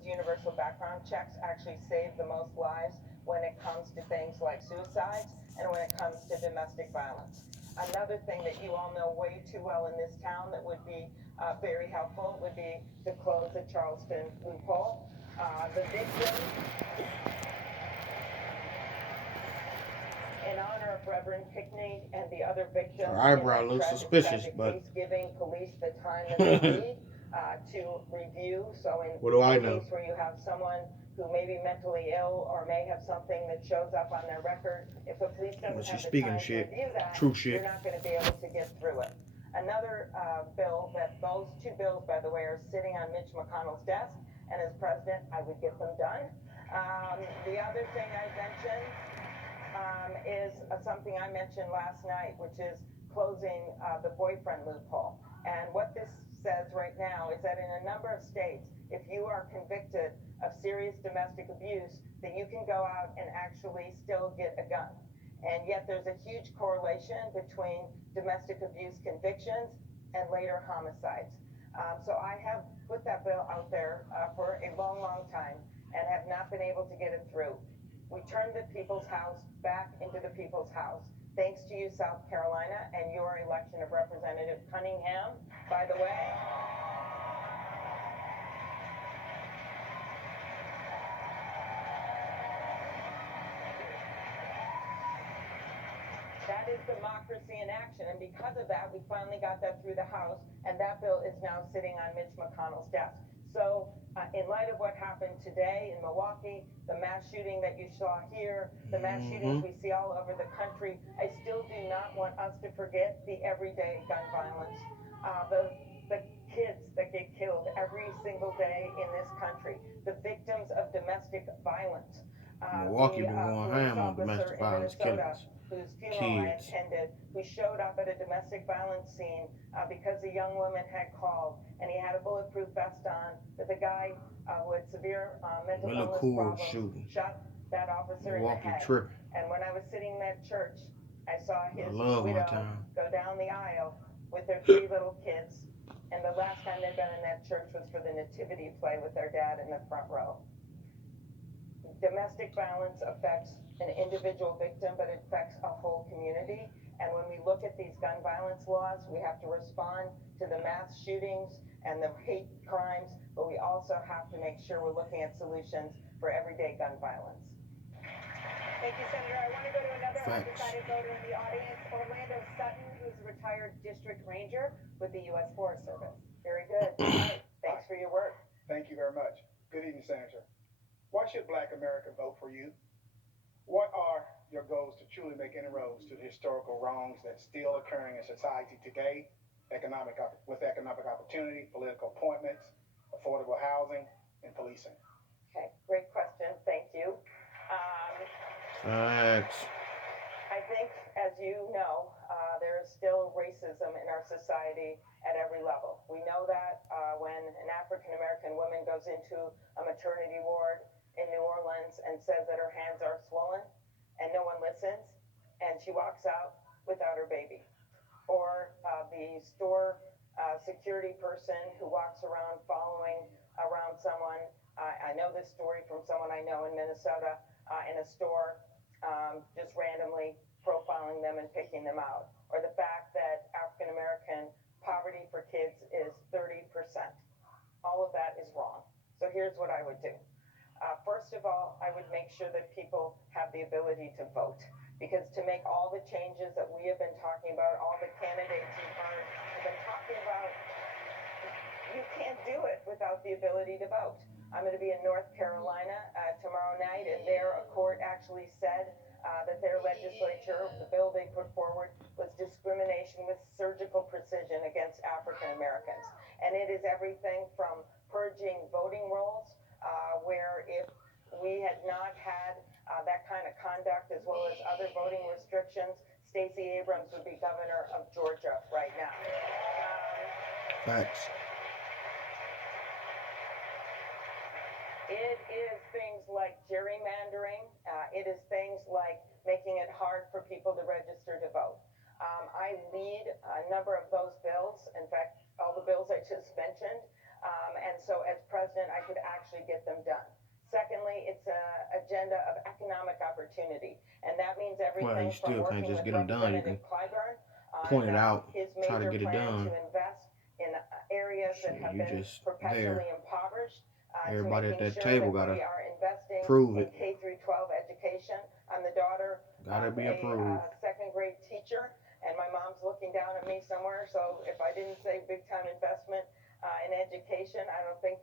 those universal background checks actually save the most lives when it comes to things like suicides and when it comes to domestic violence. Another thing that you all know way too well in this town that would be very helpful would be to close the Charleston loophole. The victims, in honor of Reverend Pickney and the other victims Her in eyebrow that looks suspicious, tragic but case, giving police the time that they need to review. So in what do I a know? case where you have someone who may be mentally ill or may have something that shows up on their record, if the police Well, doesn't she's have the speaking time to shit. review that, True you're shit. not going to be able to get through it. Another bill that those two bills, by the way, are sitting on Mitch McConnell's desk, and as president, I would get them done. The other thing I mentioned is something I mentioned last night, which is closing the boyfriend loophole. And what this says right now is that in a number of states, if you are convicted of serious domestic abuse, that you can go out and actually still get a gun. And yet there's a huge correlation between domestic abuse convictions and later homicides. So I have put that bill out there for a long, long time and have not been able to get it through. We turned the people's house back into the people's house. Thanks to you, South Carolina, and your election of Representative Cunningham, by the way. That is democracy in action, and because of that, we finally got that through the House, and that bill is now sitting on Mitch McConnell's desk. So, in light of what happened today in Milwaukee, the mass shooting that you saw here, the mass shootings we see all over the country, I still do not want us to forget the everyday gun violence. The kids that get killed every single day in this country, the victims of domestic violence. Milwaukee The been going police ham on officer domestic in violence Minnesota killings. whose funeral I Kids. attended, who showed up at a domestic violence scene because a young woman had called, and he had a bulletproof vest on, but the guy who had severe mental They look illness cool problems shooting. shot that officer in the Milwaukee head. tripping. And when I was sitting in that church, I saw I his love my widow town. go down the aisle with their 3 little kids. And the last time they'd been in that church was for the nativity play with their dad in the front row. Domestic violence affects an individual victim, but it affects a whole community. And when we look at these gun violence laws, we have to respond to the mass shootings and the hate crimes, but we also have to make sure we're looking at solutions for everyday gun violence. Thank you, Senator. I want to go to another undecided voter in the audience, Orlando Sutton, who's a retired district ranger with the U.S. Forest Service. Very good. Hi. Thanks for your work. Thank you very much. Good evening, Senator. Why should Black America vote for you? What are your goals to truly make inroads to the historical wrongs that still occurring in society today, with economic opportunity, political appointments, affordable housing, and policing? Okay, great question. Thank you. Facts. I think, as you know, there is still racism in our society at every level. We know that when an African American woman goes into a maternity ward in New Orleans and says that her hands are swollen and no one listens, and she walks out without her baby. Or the store security person who walks around following around someone. I know this story from someone I know in Minnesota in a store, just randomly profiling them and picking them out. Or the fact that African American poverty for kids is 30%. All of that is wrong. So here's what I would do. First of all, I would make sure that people have the ability to vote. Because to make all the changes that we have been talking about, all the candidates you've heard have been talking about, you can't do it without the ability to vote. I'm going to be in North Carolina tomorrow night, and there a court actually said that their legislature, the bill they put forward, was discrimination with surgical precision against African Americans. And it is everything from purging voting rolls, where if we had not had that kind of conduct, as well as other voting restrictions, Stacey Abrams would be governor of Georgia right now. Facts. It is things like gerrymandering. It is things like making it hard for people to register to vote. I lead a number of those bills. In fact, all the bills I just mentioned. And so as president, I could actually get them done. Secondly, it's an agenda of economic opportunity, and that means Well, you everything from still can't working just with get them done. You Representative can Clyburn on point it out, his try to major get it plan to done. invest in areas that Shit, have you been just perpetually there. impoverished, to Everybody at making that sure table that gotta we are investing prove in it. K through 12 education. I'm the daughter Gotta of be a approved. second grade teacher, and my mom's looking down at me somewhere. So if I didn't say big time investment in education, I don't think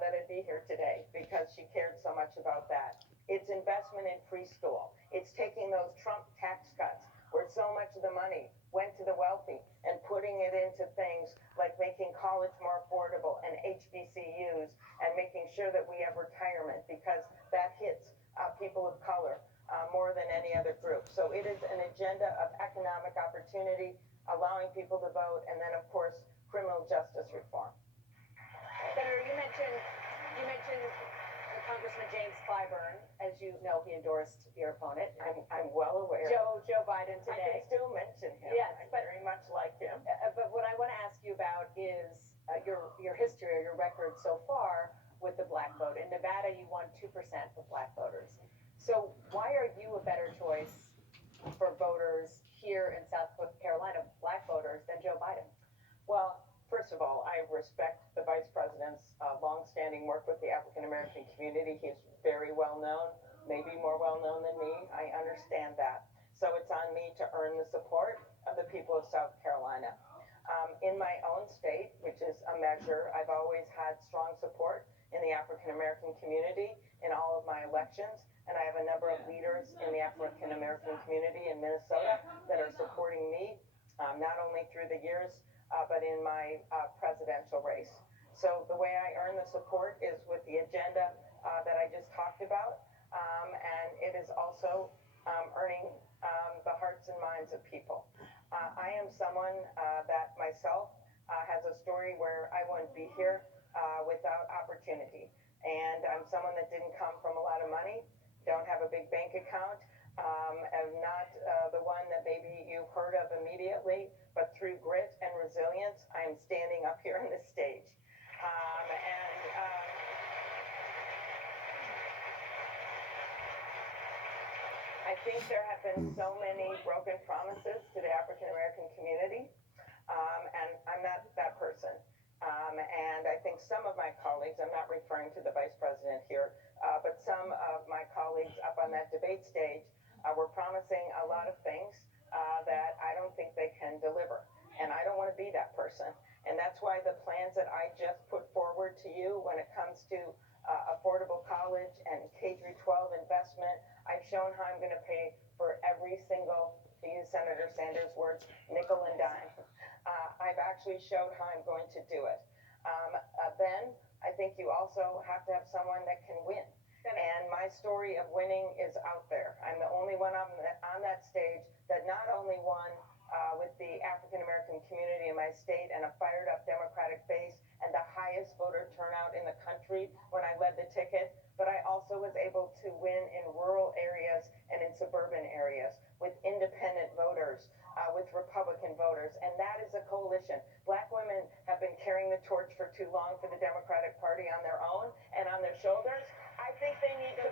that I'd be here today because she cared so much about that. It's investment in preschool. It's taking those Trump tax cuts where so much of the money went to the wealthy and putting it into things like making college more affordable and HBCUs and making sure that we have retirement because that hits people of color more than any other group. So it is an agenda of economic opportunity, allowing people to vote, and then of course criminal justice reform. Senator, you mentioned Congressman James Clyburn. As you know, he endorsed your opponent, I'm well aware. Joe Biden I today. can still mention him. Yes, I but very much like him. But what I want to ask you about is your history or your record so far with the black vote. In Nevada, you won 2% of black voters. So why are you a better choice for voters here in South Carolina, black voters, than Joe Biden? Well, first of all, I respect the Vice President's longstanding work with the African American community. He's very well known, maybe more well known than me. I understand that. So it's on me to earn the support of the people of South Carolina. In my own state, which is a measure, I've always had strong support in the African American community in all of my elections. And I have a number of leaders in the African American community in Minnesota that are supporting me, not only through the years, but in my presidential race. So the way I earn the support is with the agenda that I just talked about, and it is also earning the hearts and minds of people. I am someone that myself has a story where I wouldn't be here without opportunity. And I'm someone that didn't come from a lot of money, don't have a big bank account, am not the one that maybe you've heard of immediately, but through grit and resilience, I am standing up here on this stage. I think there have been so many broken promises to the African American community, and I'm not that person. And I think some of my colleagues, I'm not referring to the Vice President here, but some of my colleagues up on that debate stage were promising a lot of things that I don't think they can deliver. And I don't want to be that person. And that's why the plans that I just put forward to you when it comes to affordable college and K through 12 investment, I've shown how I'm going to pay for every single, to use Senator Sanders' words, nickel and dime. I've actually showed how I'm going to do it. Then I think you also have to have someone that can win. And my story of winning is out there. I'm the only one on that stage that not only won with the African American community in my state and a fired up Democratic base and the highest voter turnout in the country when I led the ticket, but I also was able to win in rural areas and in suburban areas with independent voters, with Republican voters, and that is a coalition. Black women have been carrying the torch for too long for the Democratic Party on their own and on their shoulders. I think they need to